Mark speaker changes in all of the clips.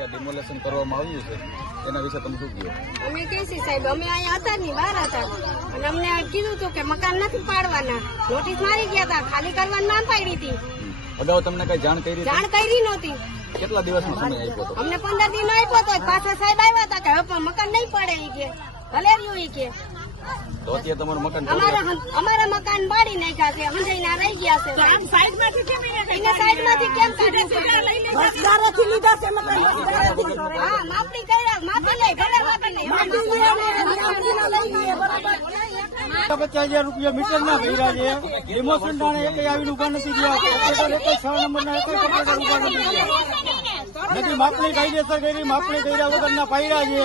Speaker 1: ત્યાં ડિમોલેશન કરવામાં આવ્યું છે એના વિશે તમે શું કહો?
Speaker 2: અમે કેસી સાહેબ અમે અહીંયા હતા નહીં બહાર હતા અને અમને કીધું હતું કે મકાન નથી પાડવાના. નોટિસ મારી ગયા હતા ખાલી કરવાની ના પાડી હતી.
Speaker 1: અગાઉ તમને કઈ જાણ કરી
Speaker 2: જાણ કરી નહોતી.
Speaker 1: કેટલા દિવસનો સમય આપ્યો હતો?
Speaker 2: અમને પંદર દિન આપ્યો હતો પાછા સાહેબ આવ્યા હતા કે હવે મકાન નહીં પડે ઈ કે. ભલે રહ્યું ઈ કે.
Speaker 1: તો અત્યારે તમારું મકાન
Speaker 2: અમારા મકાન બાળી નાખ્યા છે હંજાઈના રહી ગયા છે એને સાઈડમાંથી કેમ કાઢ્યું હા માપણી કર્યા માપી લઈ ભલે માપી લઈ
Speaker 3: પચાસ હજાર રૂપિયા મીટર ના ભર્યા છે ઇમોશન ટાણે એક આવીને ઊભા નથી ગયા ઓપરેટર એક છ નંબર ના એક ઊભા નથી ગયા નથી, માપણી કાયદેસર કરી માપણી કર્યા વગરના પાયરા છે.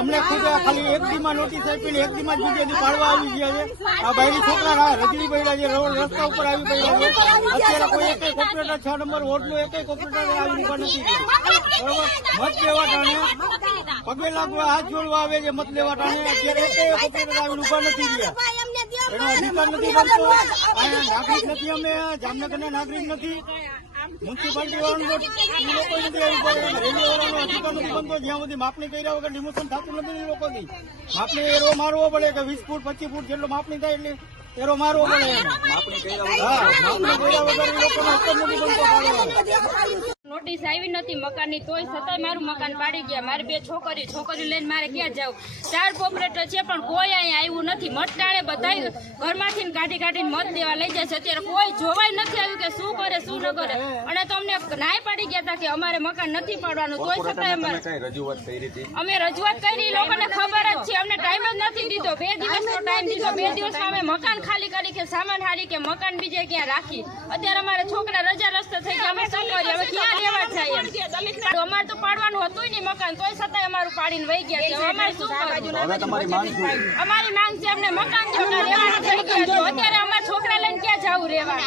Speaker 3: અમને ખુદ ખાલી એક દીમાં નોટિસ આપીને એક દીમાં બીજે દી પાડવા આવી ગયા છે. આ બાયરી છોકરા રજડી પડ્યા છે, રોડ રસ્તા ઉપર આવી પડ્યા છે. અત્યારે કોઈ એક કોમ્પ્યુટર છ નંબર વોર્ડનો એક કોમ્પ્યુટર આવી નથી. બરોબર? મત લેવા ટાણે. પગે લાગવા હાથ જોડવા આવે છે મત લેવા ટાણે. અત્યારે એક કોમ્પ્યુટર આવીને ઊભા નથી રહ્યા. એનો અધિકાર નથી બનતો. નાગરિક નથી અમે, જામનગરના નાગરિક નથી. નથી બનતો જ્યાં સુધી માપણી કર્યા વગર ડિમોશન થતું નથી એ લોકોથી માપણી એરો મારવો પડે કે વીસ ફૂટ પચીસ ફૂટ જેટલો માપણી થાય એટલે એરો મારવો પડે.
Speaker 1: માપણી કર્યા
Speaker 3: હા માપણી કર્યા વગર એ લોકોનો હક નથી બનતો.
Speaker 4: નોટિસ આવી નથી મકાનની તોય છતાંય મારું મકાન પાડી ગયા. મારી બે છોકરી છોકરી લઈને મારે ક્યાં જવું ચાર કોપરેટર છે પણ કોઈ અહીંયા આવ્યું નથી. મતદાણે બધા ઘરમાંથી ને કાઢી કાઢીને મત દેવા લઈ જાય છે. અત્યારે કોઈ જોવાય નથી આવ્યું કે શું કરે શું ન કરે. અને તો અમને નાય પાડી ગયા હતા કે અમારે મકાન નથી પાડવાનું તોય છતાંય અમારે
Speaker 1: કઈ રજૂઆત કરી હતી
Speaker 4: અમે રજૂઆત કરી લોકોને ખબર જ છે. અમને ટાઈમ જ નથી દીધો. બે દિવસનો ટાઈમ દીધો. બે દિવસ અમે મકાન ખાલી કરી કે સામાન હારી કે મકાન બીજે ક્યાં રાખી? અત્યારે અમારે છોકરા રજા રસ્તા થઈ ગયા. અમે શું કરીએ હવે ક્યાં રહેવા જાય અમારે તો પાડવાનું હતું નહીં મકાન તોય છતાંય અમારું પાડીને વહી ગયા છે. અમારે શું કરવું? અમારી માંગ છે અમને મકાન અત્યારે અમારા છોકરા લઈને ક્યાં જવું રહેવા?